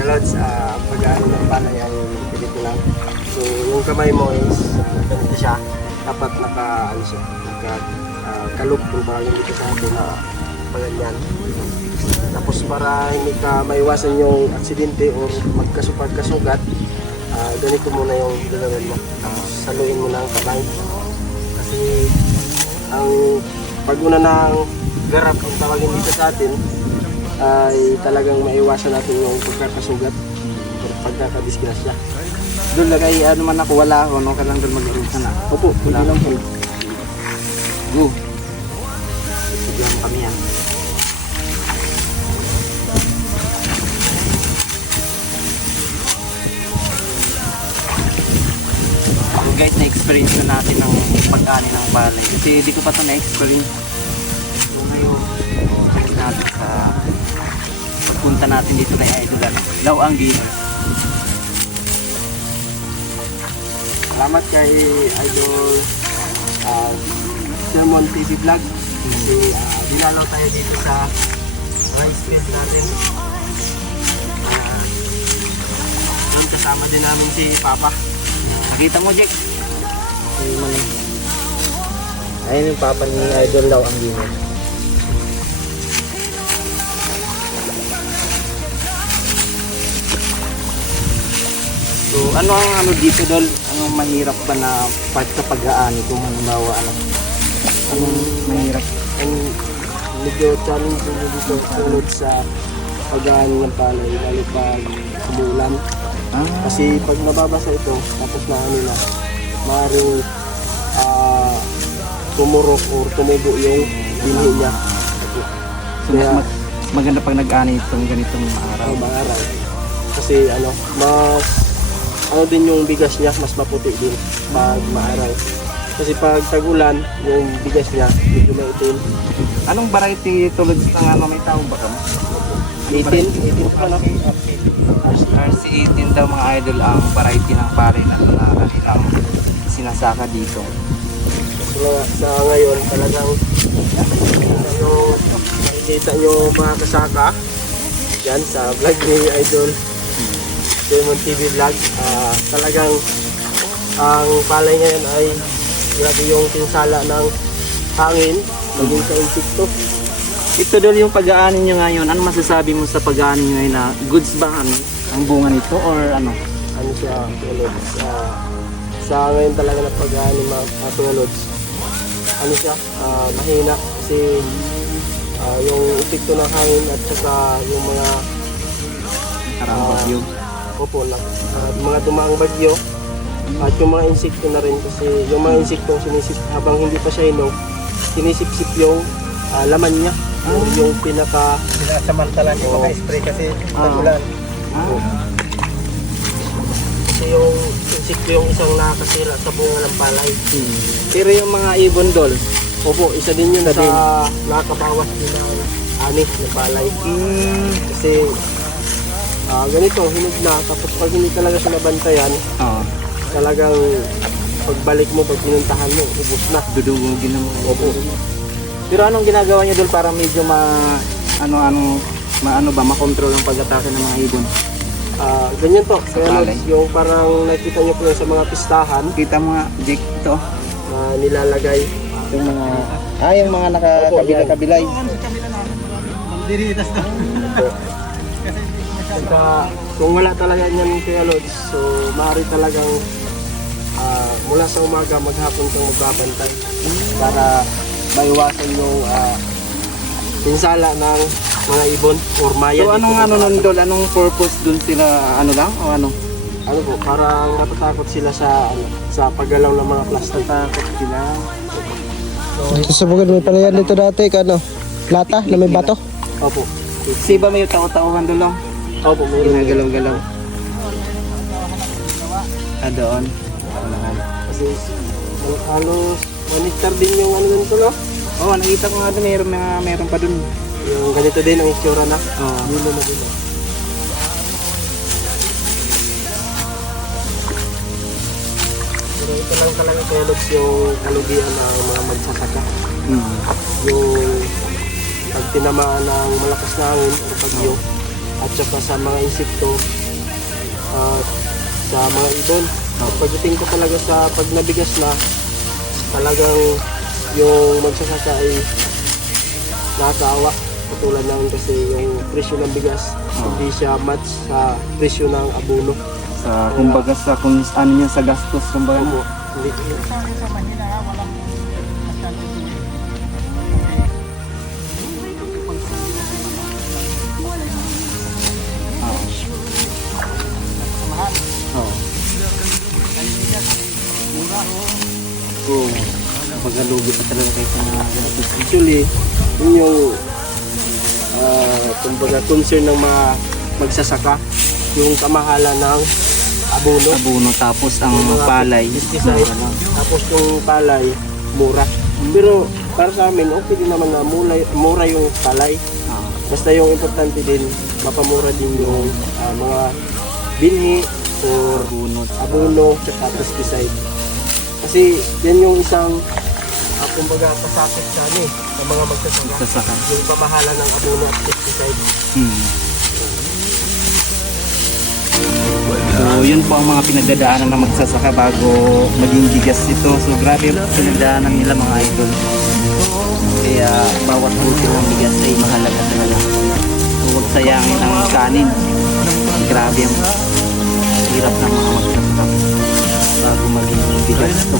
Kaya Lods, ang pag-aano ng palay ay ganito lang. So yung kamay mo is ganito siya. Dapat ano siya, kalog kung parang dito sa atin na paganyan. Tapos para hindi ka maiwasan yung aksidente o magkasugat, ganito muna yung gagawin mo. Tapos saluin mo ng kamay. Kasi ang pag-una ng garap kung tawagin dito sa atin ay talagang maiwasan natin yung pagkakasugat o pagkakadisgrasya. Doon lagay ano man ako, wala ako, no? Kailangan doon mag-aroon ka na. Opo, hindi lang po. Go! Siglang kami yan. So guys, na-experience na natin ang pag-ani ng palay. Kasi hindi ko pa ito na-experience. So ngayon, check natin sa pagpunta natin dito kay Idol Law ang Gamer. Salamat kay Idol Sermon TV Vlog kasi dinalaw tayo dito sa rice field natin. Doon kasama din namin si Papa. Nakita mo, Jack? Ayun yung Papa ni Idol Law ang Gamer. So ano ang ano dito, Dol? Ang mahirap ba na part sa pag-aani kung halimbawa anong mahirap? Ang medyo challenging dito sunod sa pag-aani ng palay lalo pag umulan. Kasi pag nababasa ito tapos na ano na maaaring tumurok o tumubo yung binhi niya. So mas maganda pag nag-aani itong ganitong araw. Maaraw. Kasi mas din yung bigas niya, mas maputi din pag maaraw. Kasi pag tag-ulan, yung bigas niya medyo maitim. Anong variety tulad ng may tawag ba kamo? 18 pa lang. RC18 daw mga idol ang variety ng palay na kanilang sinasaka dito. Sa ngayon talagang nakikita nyo mga kasaka yan sa vlog ni Idol Sermon TV Vlog. Talagang ang palay ngayon ay grabe yung pinsala ng hangin maging sa insekto. Ito daw yung pag-aani nyo ngayon. Ano masasabi mo sa pag-aani nyo ngayon na goods ba ang bunga nito or ano? Ano siya, Lods? Sa ngayon talaga na pag-aani mga Lods, ano siya, mahina kasi yung epekto ng hangin at saka yung mga Bagyo. opo lang, mga dumaang bagyo at yung mga insekto na rin kasi yung mga insekto habang hindi pa siya hinog, sinisip-sip yung laman niya. Yung pinasamantala niya maka-spray kasi tagulan. Kasi yung insekto yung isang nakakasira sa bunga ng palay. Pero yung mga ibon, Dol, Opo, isa din yun sa nakakabawas din ng ani ng palay. Kasi ganito, hinog na, tapos pag hindi talaga siya nabantayan, talagang pagbalik mo, pag pinuntahan mo, ubos na. dudugugin mo. Opo. Pero anong ginagawa niyo, Dol, para medyo makontrol ang pag-atake ng mga ibon? Ganyan to. Kaya palay. yung parang nakita nyo po yan sa mga pistahan, Kita mo nga, Jake, ito. nilalagay. Yung mga, yung mga nakakabila-kabilay. Kung wala talaga yan kaya Lods, so maaari talagang mula sa umaga maghapon kang magbabantay para maiwasan yung pinsala ng mga ibon or maya. So anong Dol, anong purpose dun sila, lang o ano? Ano po, parang natatakot sila sa paggalaw ng mga plastic. Takot sila. Dito sa bukid may palayan dito dati lata na may bato. Opo. Si ba may tao-tauhan Dol? Opo, mayroon. Ginagalaw-galaw. Doon. Kasi halos 1 hectare din yung dun ko, no? Oo, nakita ko nga doon, meron pa doon. Yung ganito din ang itsura na. Oo. Dulo na dulo. Pero ito lang talaga kaya Lods yung kalugian ng mga magsasaka. Yung pag tinamaan ng malakas na hangin o bagyo at tsaka sa mga insekto at sa mga ibon. At pagdating ko talaga sa pag nabigas na, talagang yung magsasaka ay nakakaawa. Katulad naman kasi yung presyo ng bigas, hindi siya match sa presyo ng abono. Sa kumbaga sa kung ano niya sa gastos kumbaga Opo, no. hindi. Oo. Oo. Pagkalugi pa talaga kayo sa mga gastos. Actually, yun yung kumbaga concern ng mga magsasaka, yung kamahalan ng abono. Abono tapos ang Yung mga palay. pesticide, tapos yung palay, mura. Pero para sa amin, okay din naman na mura yung palay. Ah, Basta yung importante din, mapamura din yung mga binhi or abono. abono at pesticide. Kasi yan yung isang kumbaga pasakit sa sa mga magsasaka. Sasaka. Yung pamahalan ng abono at pesticide. So yun po ang mga pinagdadaanan ng magsasaka bago maging bigas ito. So grabe yung pinagdaanan nila mga idol. Kaya bawat butil ng bigas ay mahalaga talaga. So huwag sayangin ang kanin. Grabe ang hirap ng mga magsasaka bago maging bigas ito.